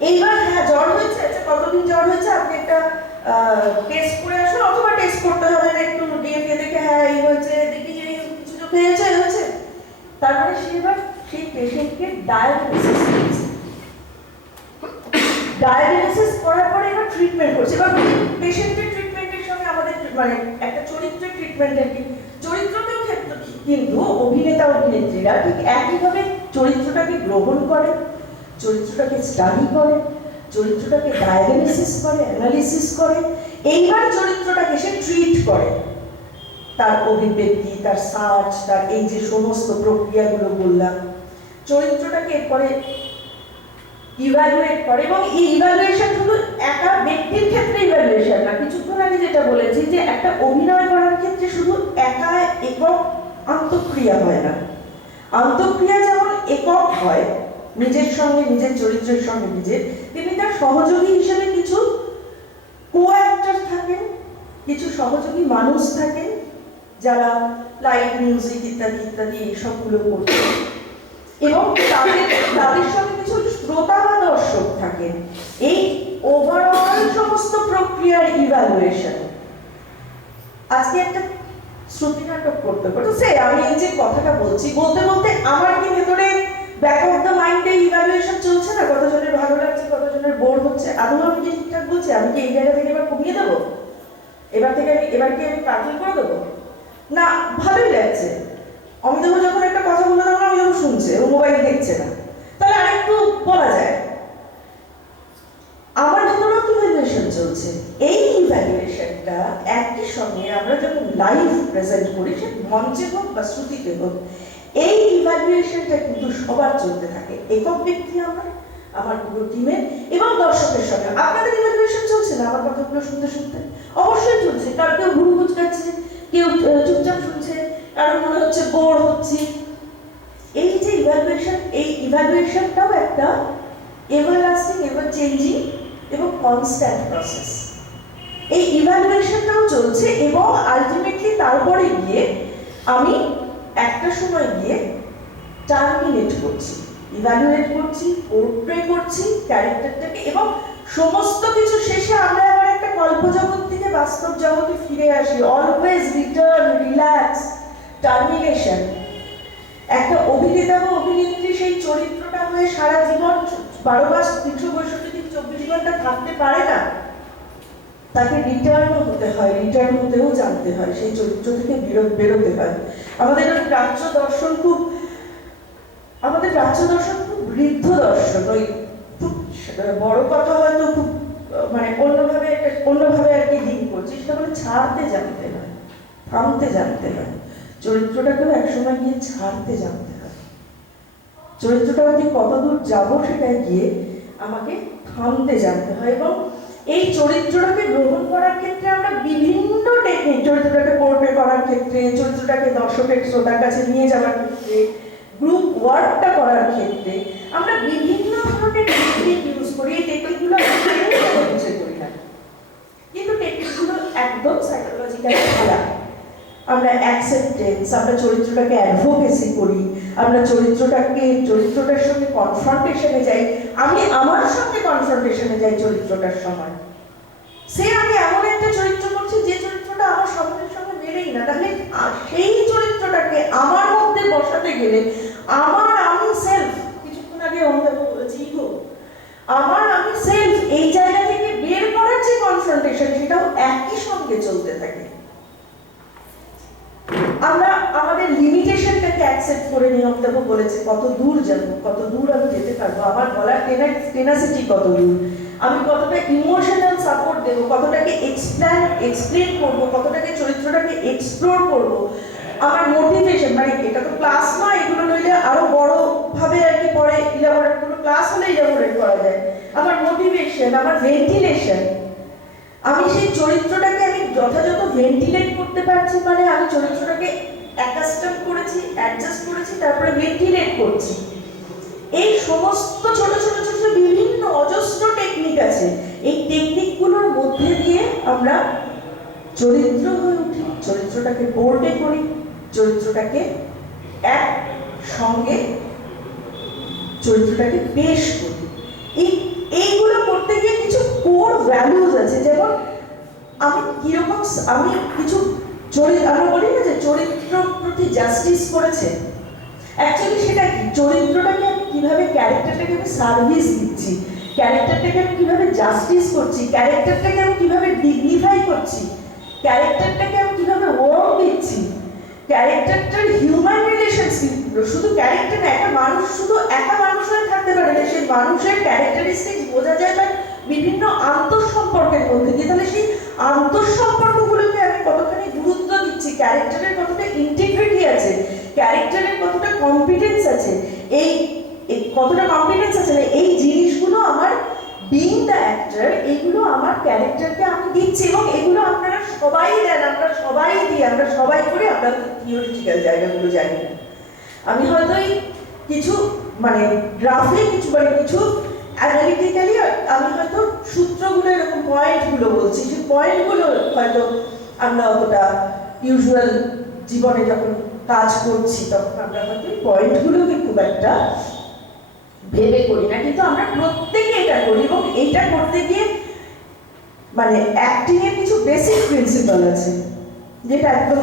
এইবার হ্যাঁ জ্বর হয়েছে, আচ্ছা কতদিন জ্বর হয়েছে, আপনি একটা টেস্ট করে আসুন, অথবা টেস্ট করতে হবে না, একটু ডিএনএ দেখে হ্যাঁ এই হয়েছে, দেখি এই কিছু চোখে হয়েছে, এই হয়েছে। তারপরে সে এবার সেই পেশেন্টকে ডায়াগনোসিস করছে, ডায়াগনোসিস করার পরে এবার ট্রিটমেন্ট করছে। এবার পেশেন্টের ট্রিটমেন্টের সঙ্গে আমাদের মানে একটা চরিত্রের ট্রিটমেন্টের কি, চরিত্রকেও ক্ষেত্রে কিন্তু অভিনেতা অভিনেত্রীরা ঠিক একইভাবে চরিত্রটাকে গ্রহণ করে, চরিত্রটাকে স্টাডি করে, চরিত্রটাকে ডায়াগনোসিস করে, অ্যানালিসিস করে, এইবার চরিত্রটাকে সে ট্রিট করে। তার অভিব্যক্তি, তার সার্চ, তার এই যে সমস্ত প্রক্রিয়াগুলো বললাম, চরিত্রটাকে এরপরে ইভ্যালুয়েট করে। এবং এই ইভ্যালুয়েশন শুধু একা ব্যক্তির ক্ষেত্রে ইভ্যালুয়েশন না, কিছুক্ষণ আগে যেটা বলেছি যে একটা অভিনয় করার ক্ষেত্রে শুধু একা একক আন্তঃক্রিয়া হয় না, আন্তঃক্রিয়া যেমন একক হয় নিজের সঙ্গে, নিজের চরিত্রের সঙ্গে নিজের, তেমনি তার সহযোগী হিসেবে কিছু কো অ্যাক্টর থাকেন, কিছু সহযোগী মানুষ থাকেন যারা লাইভ মিউজিক ইত্যাদি ইত্যাদি এইসবগুলো করছেন, এবং তাদের সঙ্গে কিছু শ্রোতা বা দর্শক থাকেন। এই ওভারঅল সমস্ত প্রক্রিয়ার ইভ্যালুয়েশন। আজকে একটা শ্রুতি নাটক করতে করতে সে আমি এই যে কথাটা বলছি, বলতে বলতে আমার কি ভেতরে ব্যাক অফ দ্য মাইন্ডে ইভ্যালুয়েশন চলছে না, কতজনের ভালো লাগছে, কতজনের বোর হচ্ছে, আদৌ আমি কি ঠিকঠাক বলছি, আমি কি এই জায়গা থেকে এবার কমিয়ে দেবো, এবার কি আমি কাটিং করে দেবো, না ভালোই লাগছে, অমিতাভ যখন একটা কথা বলে তখন অমিতাভ শুনছে, ও মোবাইল দেখছে না, তাহলে আরেকটু বলা যায়। আমার ভেতরেও ইভ্যালুয়েশন চলছে। এই ইভ্যালুয়েশনটা একই সঙ্গে আমরা যখন লাইভ প্রেজেন্ট করি, সে মঞ্চে হোক বা শ্রুতিতে হোক, এই ইভ্যালুয়েশনটা কিন্তু সবার চলতে থাকে, একক ব্যক্তি আমার পুরো টিমের এবং দর্শকের সঙ্গে। আপনাদের ইভ্যালুয়েশন চলছে না আমার কথাগুলো শুনতে শুনতে? অবশ্যই চলছে, কারণ কেউ ভুরু কুচকাচ্ছে, কেউ চুপচাপ শুনছে, কারণ মনে হচ্ছে বোর হচ্ছে। এই যে ইভ্যালুয়েশন, এই ইভ্যালুয়েশনটাও একটা এভারলাস্টিং, এভার চেঞ্জিং এবং কনস্ট্যান্ট প্রসেস। এই ইভ্যালুয়েশনটাও চলছে এবং আলটিমেটলি তারপরে গিয়ে আমি একটা সময় গিয়ে টার্মিনেট করছি, ইভ্যালুয়েট করছি, পোর্ট্রে করছি ক্যারেক্টারটাকে, এবং সমস্ত কিছু শেষে আমরা আবার একটা কল্পজগৎ থেকে বাস্তব জগতে ফিরে আসি। Always return, relax, termination. একটা অভিনেতা বা অভিনেত্রী সেই চরিত্রটা হয়ে সারা জীবন 12 মাস 365 দিন 24 ঘন্টা থাকতে পারে না। তাকে রিটার্নও হতে হয়, রিটার্ন হতেও জানতে হয়, সেই চরিত্র থেকে বেরোতে হয়। আমাদের প্রাচ্য দর্শন খুব বৃদ্ধ দর্শন, ওই খুব বড় কথা হয়তো খুব মানে অন্যভাবে আর কি লিঙ্ক করছি, সেটা মানে ছাড়তে জানতে হয়, থামতে জানতে হয়। চরিত্রটাকেও একসময় গিয়ে ছাড়তে জানতে হয়। চরিত্রটা অব্দি কতদূর যাবো সেটাই গিয়ে আমাকে থামতে জানতে হয়। এবং এই চরিত্রটাকে গ্রহণ করার ক্ষেত্রে আমরা বিভিন্ন টেকনিক, চরিত্রটাকে পোর্ট্রে করার ক্ষেত্রে, চরিত্রটাকে দর্শকের শ্রোতার কাছে নিয়ে যাওয়ার ক্ষেত্রে, গ্রুপ ওয়ার্কটা করার ক্ষেত্রে আমরা বিভিন্ন ধরনের টেকনিক ইউজ করি। এই টেকনিকগুলো আমরা বুঝে করি না, কিন্তু টেকনিকগুলো একদম সাইকোলজিক্যালি ভালো। আমরা অ্যাকসেপ্টেন্স, আমরা চরিত্রটাকে অ্যাডভোকেসি করি, আমরা চরিত্রটার সঙ্গে কনফ্রন্টেশনে যাই। আমি আমার সঙ্গে কনফ্রন্টেশনে যাই চরিত্রটার সময়। আমি এমন একটা চরিত্র করছি যে চরিত্রটা আমার স্বপ্নের সঙ্গে মেলেই না, তাহলে সেই চরিত্রটাকে আমার মধ্যে বসাতে গেলে আমি সেলফ, কিছুক্ষণ আগে অমিতাভ বলেছি ইগো, আমি সেলফ, এই জায়গা থেকে বের করার যে কনফ্রন্টেশন, সেটাও একই সঙ্গে চলতে থাকে। আমরা আমাদের লিমিটেশনটাকে অ্যাকসেপ্ট করে নিয়ে অমিতাভ বলেছে কত দূর যাব, কত দূর আমি যেতে পারবো, আমার বলার টেনাসিটি কত দূর, আমি কতটা ইমোশনাল সাপোর্ট দেবো, কতটাকে এক্সপ্লেন করবো, কতটাকে চরিত্রটাকে এক্সপ্লোর করবো, আমার মোটিভেশন, মানে এটা তো ক্লাস নয়, এগুলো নইলে আরো বড় ভাবে আর কি পরে ইলাবোরেট, কোনো ক্লাস হলে ইলাবোরেট করা যায়। আমার মোটিভেশন, আমার ভেন্টিলেশন, আমি সেই চরিত্রটাকে আমি যথাযথ ভেন্টিলেট করতে পারছি, মানে আমি চরিত্রটাকে অ্যাকাস্টম করেছি, অ্যাডজাস্ট করেছি, তারপরে ভেন্টিলেট করছি। এই সমস্ত ছোট ছোট ছোট বিভিন্ন অজস্র টেকনিক আছে। এই টেকনিকগুলোর মধ্যে দিয়ে আমরা চরিত্র হয়ে উঠি, চরিত্রটাকে বোর্ডে করি, চরিত্রটাকে এক সঙ্গে চরিত্রটাকে পেশ করি। এইগুলো করতে গিয়ে কিছু কোর ভ্যালুজ আছে, যেমন আমি কিছু আমরা বলি না যে চরিত্র প্রতি জাস্টিস করেছে, অ্যাকচুয়ালি সেটা কি, চরিত্রটাকে আমি কিভাবে, ক্যারেক্টারটাকে আমি সার্ভিস দিচ্ছি, ক্যারেক্টারটাকে আমি কিভাবে জাস্টিস করছি, ক্যারেক্টারটাকে আমি কিভাবে ডিগনিফাই করছি, ক্যারেক্টারটাকে আমি কিভাবে ওয়ার্ক দিচ্ছি, ক্যারেক্টারটার হিউম্যান রিলেশনশিপ, শুধু ক্যারেক্টার না, একটা মানুষ শুধু একা মানুষ হয়ে থাকতে পারে না, সেই মানুষের ক্যারেক্টারিস্টিক্স বোঝা যায় তার বিভিন্ন আন্তঃসম্পর্কের মধ্যে দিয়ে। তাহলে সেই আন্তঃসম্পর্কগুলোকে আমি কতখানি গুরুত্ব দিচ্ছি, ক্যারেক্টারের কতটা ইন্টিগ্রিটি আছে, ক্যারেক্টারের কতটা কম্পিটেন্স আছে, এই কতটা কম্পিটেন্স আছে না, এই জিনিসগুলো আমার বিং দ্য অ্যাক্টর, এগুলো আমার ক্যারেক্টারকে আমি দিচ্ছি। এবং এগুলো আপনারা সবাই দেন, আমরা সবাই দিই, আমরা সবাই করে, আমরা থিওরিটিক্যাল জায়গাগুলো জানি না। আমি হয়তো কিছু মানে গ্রাফে কিছু অ্যানালিটিক্যালি আমি হয়তো সূত্রগুলো, এরকম পয়েন্টগুলো বলছি, সেই পয়েন্টগুলো হয়তো আমরা অতটা ইউজুয়াল জীবনে যখন কাজ করছি তখন আমরা হয়তো পয়েন্টগুলোকে খুব একটা ভেবে করি না, কিন্তু আমরা প্রত্যেকে এটা করি। এবং এইটা করতে গিয়ে মানে অ্যাক্টিং এর কিছু বেসিক প্রিন্সিপাল আছে, যেটা একদম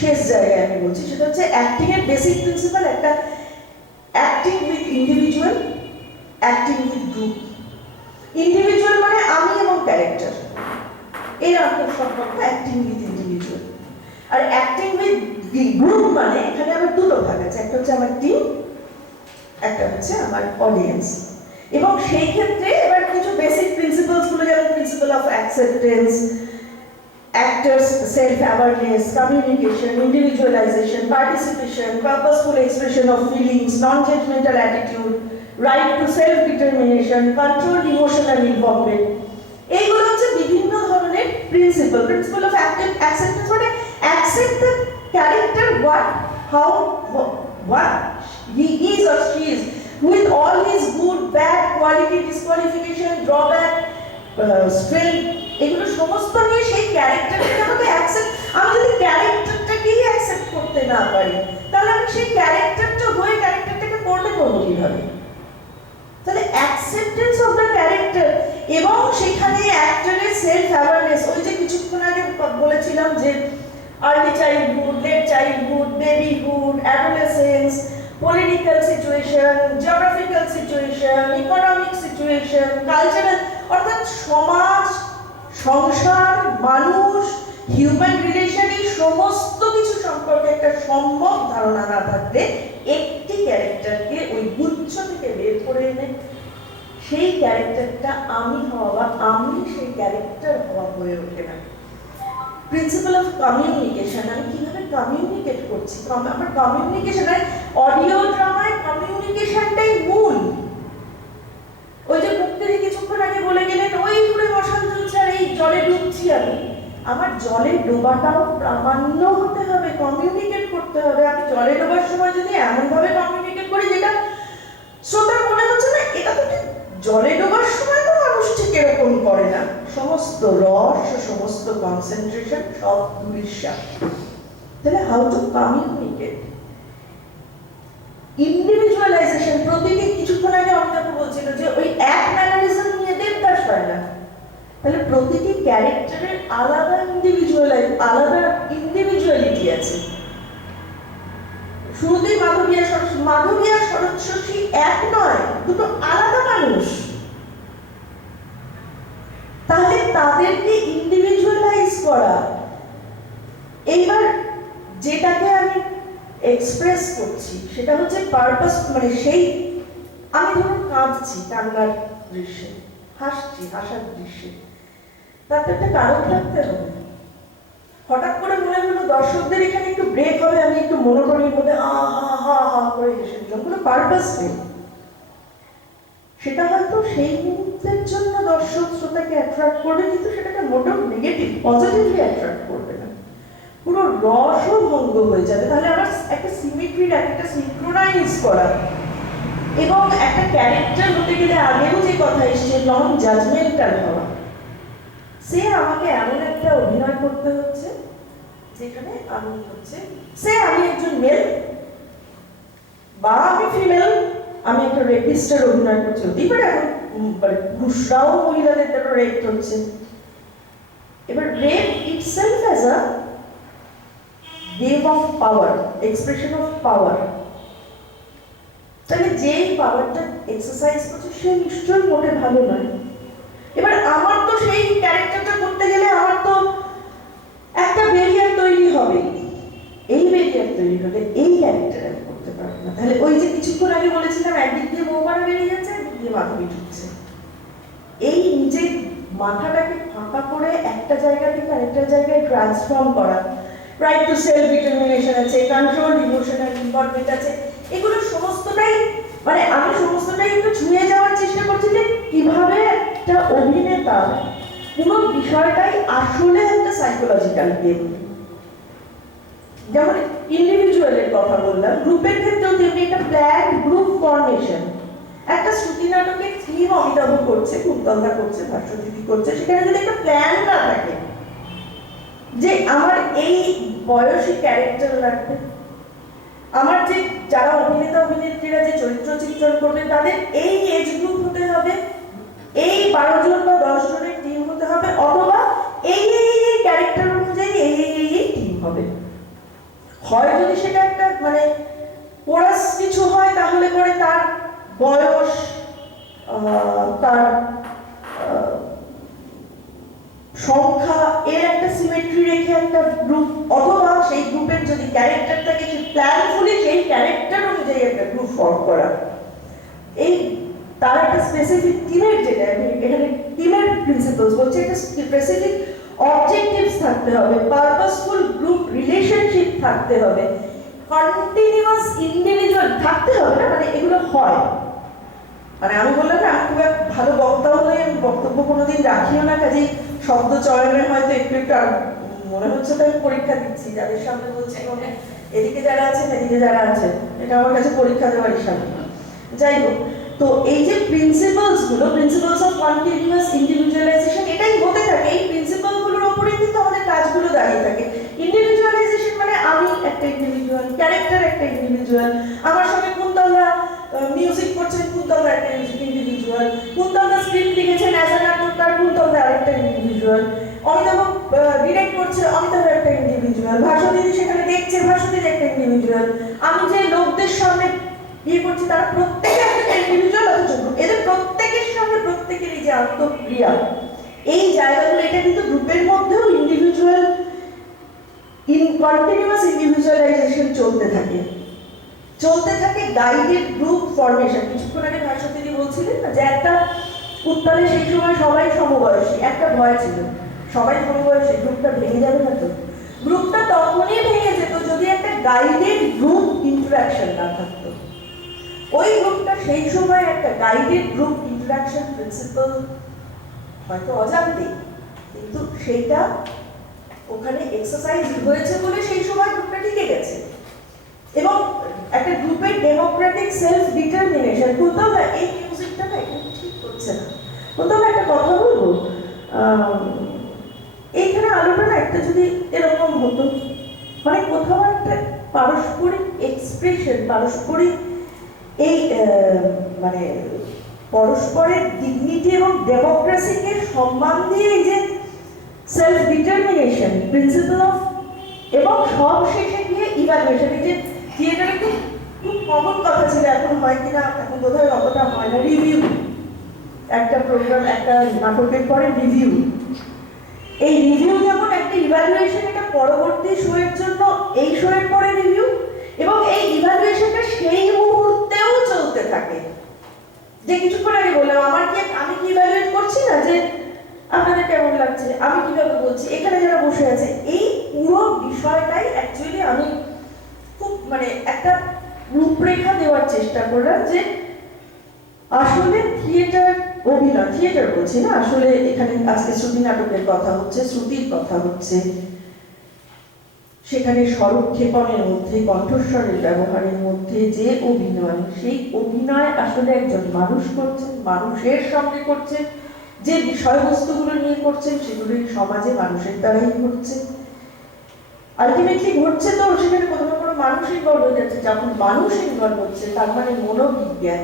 শেষ জায়গায় আমি বলছি, সেটা হচ্ছে অ্যাক্টিং এর বেসিক প্রিন্সিপাল একটা, acting with individual, acting with group. Individual মানে আমি এবং ক্যারেক্টার, এর আন্তঃসম্পর্ক অ্যাক্টিং উইথ ইন্ডিভিজুয়াল। আর অ্যাক্টিং উইথ গ্রুপ মানে এখানে আমার দুটো ভাগ আছে, একটা হচ্ছে আমার টিম, একটা হচ্ছে আমার অডিয়েন্স। এবং সেই ক্ষেত্রে এবার কিছু বেসিক প্রিন্সিপালস গুলো, যেমন principal of acceptance, actors' self-awareness, communication, individualization, participation, purposeful expression of feelings, non-judgmental attitude, right to self-determination, controlled emotional involvement. এইগুলো হচ্ছে বিভিন্ন ধরনের প্রিন্সিপাল অফ অ্যাকসেপ্টেন্স, মানে accept the character what he is or she is, with all his good, bad quality, disqualification, drawback, strength, এগুলো সমস্ত নিয়ে সেই ক্যারেক্টারটাকে আমাকে অ্যাকসেপ্ট। আমি যদি ক্যারেক্টারটাকেই অ্যাকসেপ্ট করতে না পারি, তাহলে আমি সেই ক্যারেক্টারটা হয়ে ক্যারেক্টারটাকে করতে করবো কিভাবে? তাহলে অ্যাকসেপ্টেন্স অফ দ্য ক্যারেক্টার এবং সেখানে অ্যাক্টরের সেলফ অ্যাওয়ারনেস, ওই যে কিছুক্ষণ আগে বলেছিলাম যে early childhood, late childhood, babyhood, adolescence, political situation, geographical situation, economic situation, cultural, অর্থাৎ সমাজ, সংসার, মানুষ, হিউম্যান রিলেশন, এই সমস্ত কিছু সম্পর্কে একটা সম্যক ধারণা না থাকলে একটি ক্যারেক্টারকে ওই গুচ্ছ থেকে বের করে এনে সেই ক্যারেক্টারটা আমি হওয়া বা আমি সেই ক্যারেক্টার হওয়া হয়ে ওঠে না। প্রিন্সিপাল অফ কমিউনিকেশন, আমি কিভাবে কমিউনিকেট করছি, আমার কমিউনিকেশন, অডিও ড্রামায় কমিউনিকেশনটাই মূল। ওই যে মুক্তি কিছুক্ষণ আগে বলে গেলেন ওই দূরে মশাল চলছে আর এই জলে ডুবছি আমি, আমার জলে ডোবাটাও প্রামাণ্য হতে হবে, কমিউনিকেট করতে হবে। আমি জলে ডোবার সময় যদি এমন ভাবে কমিউনিকেট করি যেটা শ্রোতার মনে হচ্ছে না এটা তো ঠিক জলে ডোবার সময় তো মানুষ ঠিক এরকম করে না, সমস্ত রস, সমস্ত কনসেন্ট্রেশন সব দুঃশ্বাস। তাহলে হাউ টু কমিউনিকেট, ইন্ডিভিজুয়ালাইজেশন। প্রতিটি কিছুক্ষণ আগে অমিতাভ বলছিল যে ওই এক ম্যানারিজম নিয়ে দেবদাস হয় না, তাহলে প্রতিটি ক্যারেক্টারের আলাদা ইন্ডিভিজুয়ালিটি আছে। শুরুতেই মাধবী আর শরৎ শশী এক নয়, দুটো আলাদা মানুষ। তাহলে তাদেরকে ইন্ডিভিজুয়ালাইজ করা, এইবার যেটাকে আমি এক্সপ্রেস করছি সেটা হচ্ছে পারপাস, মানে সেই আমি ধরুন কাঁদছি কান্নার দৃশ্যে, হাসছি হাসার দৃশ্যে, তার তো একটা কারণ থাকতে হবে। হঠাৎ করে মনে হলো দর্শকদের এখানে একটু ব্রেক হবে, আমি একটু মনোটনির মধ্যে হা হা হা করে হেসে দিলাম, কোনো পারপাস নেই। সেটা হয়তো সেই মুহূর্তের জন্য দর্শক শ্রোতাকে অ্যাট্রাক্ট করবে, কিন্তু সেটাকে মোটেও নেগেটিভ পজিটিভলি অ্যাট্রাক্ট করবে না, পুরো রসও ভঙ্গ হয়ে যাবে। তাহলে আমার একটা সিমেট্রি, একটা সিনক্রোনাইজ করা, এবং একটা ক্যারেক্টার হতে গেলে আগেও যে কথা এসছে নন জাজমেন্টাল হওয়া। সে আমাকে এমন একটা অভিনয় করতে হচ্ছে যেখানে আমি আমি একজন মেল বা আমি ফিমেল, আমি একটা রেপিস্টের অভিনয় করছি, হতেই পারে এখন পুরুষরাও মহিলাদের দ্বারা রেপ হচ্ছে। এবার rape itself as a game of power, expression of power. তাহলে যেই পাওয়ারটা এক্সারসাইজ করছে সে নিশ্চয়ই মোটে ভালো নয়। এবার আমার তো সেই ক্যারেক্টারটা করতে গেলে আমার তো একটা ব্যারিয়ার তৈরি হবে, এই ব্যারিয়ার তৈরি হলে এই ক্যারেক্টার আমি করতে পারবো না। তাহলে ওই যে কিছুক্ষণ আগে বলেছিলাম একদিক দিয়ে মৌমারা বেরিয়ে যাচ্ছে, একদিক দিয়ে মাধবী ঢুকছে, এই নিজের মাথাটাকে ফাঁকা করে একটা জায়গা থেকে আরেকটা জায়গায় ট্রান্সফর্ম করা, রাইট টু সেলফ ডিটারমিনেশন আছে, কন্ট্রোল, ইমোশনাল ইনভলভমেন্ট আছে, এগুলো সমস্তটাই মানে আমি সমস্তটাই একটু ছুঁয়ে যাওয়ার চেষ্টা করছি যে কিভাবে একটা অভিনেতা পুরো বিষয়টাই আসলে একটা সাইকোলজিক্যাল গেম। যেমন ইন্ডিভিজুয়ালের কথা বললাম, গ্রুপের ক্ষেত্রেও তেমনি একটা প্ল্যান গ্রুপ ফর্মেশন। একটা শ্রুতি নাটকের থিম অমিতাভ করছে, কুন্তলদা করছে, ভাস্বতীদি করছে, সেখানে যদি একটা প্ল্যান না থাকে যে আমার এই বয়সী ক্যারেক্টার লাগবে, আমার যে যারা অভিনেতা অভিনেত্রীরা যে চরিত্র চিত্রণ করবে তাদের এই এজ গ্রুপ হতে হবে, এই 12 জন বা 10 জনের টিম হতে হবে, অথবা এই ক্যারেক্টার অনুযায়ী এই টিম হবে। হয় যদি সেটা একটা মানে কোরাস কিছু হয় তাহলে পরে তার বয়স, তার সংখ্যা এর একটা সিমেট্রি রেখে একটা গ্রুপ, অথবা সেই গ্রুপের যদি ক্যারেক্টার থাকে সেই প্ল্যানফুলি সেই ক্যারেক্টার অনুযায়ী একটা গ্রুপ ফর্ম করা। এই তার একটা স্পেসিফিক টিমের, যেটা আমি এখানে টিমের প্রিন্সিপালস বলছি, একটা স্পেসিফিক অবজেক্টিভস থাকতে হবে, পারপাসফুল গ্রুপ রিলেশনশিপ থাকতে হবে, কন্টিনিউয়াস ইন্ডিভিজুয়াল থাকতে হবে না, মানে এগুলো হয়। মানে আমি বললাম না আমি খুব ভালো বক্তাও নই, আমি বক্তব্য কোনোদিন রাখিও না, কাজেই শব্দ চয়নের হয়তো একটু একটু মনে হচ্ছে তো আমি পরীক্ষা দিচ্ছি যাদের সামনে বলছি, মানে এদিকে যারা আছেন এদিকে যারা আছেন, এটা আমার কাছে পরীক্ষা দেওয়ার হিসাব। যাই হোক, তো এই যে প্রিন্সিপালস অফ কন্টিনিউয়াস ইন্ডিভিজুয়ালাইজেশন, এটাই হতে থাকে, এই প্রিন্সিপাল গুলোর উপরেই কিন্তু আমাদের কাজগুলো দাঁড়িয়ে থাকে। ইন্ডিভিজুয়ালাইজেশন মানে আমি একটা ইন্ডিভিজুয়াল, ক্যারেক্টার একটা ইন্ডিভিজুয়াল, আমার সঙ্গে কুন্তলদা মিউজিক করছেন, কুন্তলদা একটা ইন্ডিভিজুয়াল, কুন্তলদা স্ক্রিপ্ট লিখেছেন অ্যাজ অ্যান নাটককার, কুন্তলদা আরেকটা ইন্ডিভিজুয়াল, অমিতাভ ডিরেক্ট করছে, অমিতাভ একটা ইন্ডিভিজুয়াল, ভাস্বতীদি সেখানে দেখছে, ভাস্বতীদি একটা ইন্ডিভিজুয়াল, আমি যে লোকদের সামনে বিয়ে করছি তারা প্রত্যেকে একটা ইন্ডিভিজুয়াল, অথচ এদের প্রত্যেকের সঙ্গে প্রত্যেকেরই যে আত্মক্রিয়া, এই জায়গাগুলো, এটা কিন্তু গ্রুপের মধ্যেও ইন্ডিভিজুয়াল কন্টিনিউয়াস ইন্ডিভিজুয়ালাইজেশন চলতে থাকে গাইডেড গ্রুপ ফরমেশন। কিছুক্ষণ আগে ভাস্বতীদি বলছিলেন না যে একটা উত্তালে সেই সময় সবাই সমবয়সী, একটা ভয় ছিল সবাই সমবয়সী, গ্রুপটা ভেঙে যাবে না তো। গ্রুপটা তখনই ভেঙে যেত যদি একটা গাইডেড গ্রুপ ইন্টারাকশন না থাকতো। ওই গ্রুপটা সেই সময় একটা গাইডেড গ্রুপ ইন্টারাকশন প্রিন্সিপাল হয়তো অজান্তে, কিন্তু সেইটা ওখানে এক্সারসাইজ হয়েছে বলে সেই সময় গ্রুপটা টিকে গেছে। এবং একটা গ্রুপের ডেমোক্রেটিক সেলফ ডিটারমিনেশন। কোথাও না এই মিউজিকটা না একদম ঠিক হচ্ছে না, কোথাও একটা কথা বলবো, এইখানে আলোটা না একটা যদি এরকম হতো, মানে কোথাও একটা পারস্পরিক এক্সপ্রেশন, পারস্পরিক এই মানে পরস্পরের ডিগনিটি এবং ডেমোক্রেসিকে সম্মান দিয়ে এই যে সেলফ ডিটারমিনেশন প্রিন্সিপাল অফ, এবং সব শেষে গিয়ে ইভ্যালুয়েশন। এই যে থিয়েটারে খুব কমন কথা ছিল, এখন হয় কিনা, এখন বোধহয় অতটা হয় না, রিভিউ। একটা প্রোগ্রাম, একটা নাটকের পরে রিভিউ। এই রিভিউ যেমন একটা ইভ্যালুয়েশন, এটা পরবর্তী শোয়ের জন্য এই শোয়ের পরে রিভিউ, এবং এই ইভ্যালুয়েশনটা সেই মুহূর্তেও চলতে থাকে। যে কিছুক্ষণ আগে বললাম, আমি কি ইভ্যালুয়েট করছি না যে আপনাদের কেমন লাগছে, আমি কিভাবে বলছি, এখানে যারা বসে আছে, এই পুরো বিষয়টাই অ্যাকচুয়ালি আমি খুব মানে একটা রূপরেখা দেওয়ার চেষ্টা করলাম যে আসলে থিয়েটার বলছি না, আসলে এখানে আজকে শ্রুতি নাটকের কথা হচ্ছে, শ্রুতির কথা হচ্ছে, সেখানে স্বরক্ষেপণের মধ্যে, কণ্ঠস্বরের ব্যবহারের মধ্যে যে অভিনয়, সেই অভিনয় আসলে একজন মানুষ করছেন, মানুষের সঙ্গে করছেন, যে বিষয়বস্তুগুলো নিয়ে করছেন সেগুলো সমাজে মানুষের দ্বারাই ঘটছে, আলটিমেটলি ঘটছে। তো সেখানে কোথাও কোনো মানুষ ইনভলভ হয়ে যাচ্ছে। যখন মানুষ ইনভলভ হচ্ছে তার মানে মনোবিজ্ঞান,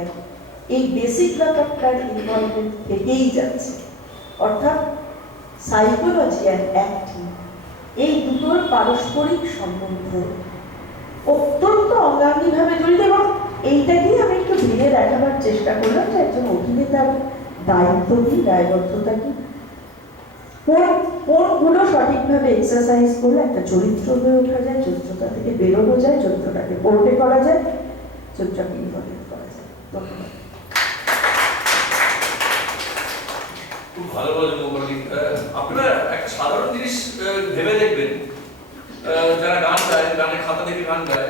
এই বেসিক ব্যাপারটার ইনভলভমেন্ট থেকেই যাচ্ছে। অর্থাৎ সাইকোলজি অ্যান্ড অ্যাক্টিং, এই দুটোর পারস্পরিক সম্বন্ধ অত্যন্ত অঙ্গাঙ্গিভাবে জড়িত। এবং এইটাকেই আমি একটু ভেঙে দেখাবার চেষ্টা করলাম যে একজন অভিনেতার দায়িত্ব কি, দায়বদ্ধতা কি, কোনগুলো সঠিকভাবে এক্সারসাইজ করলে একটা চরিত্র হয়ে ওঠা যায়, চরিত্রটা থেকে বেরোনো যায়, চরিত্রটাকে পোর্টে করা যায়, চরিত্রকে ইনভলভ করা যায়। ধন্যবাদ। খুব ভালো বলেছেন মৌমালি। আপনারা একটা সাধারণ জিনিস ভেবে দেখবেন, যারা গান গায়, গানের খাতা দেখে গান গায়,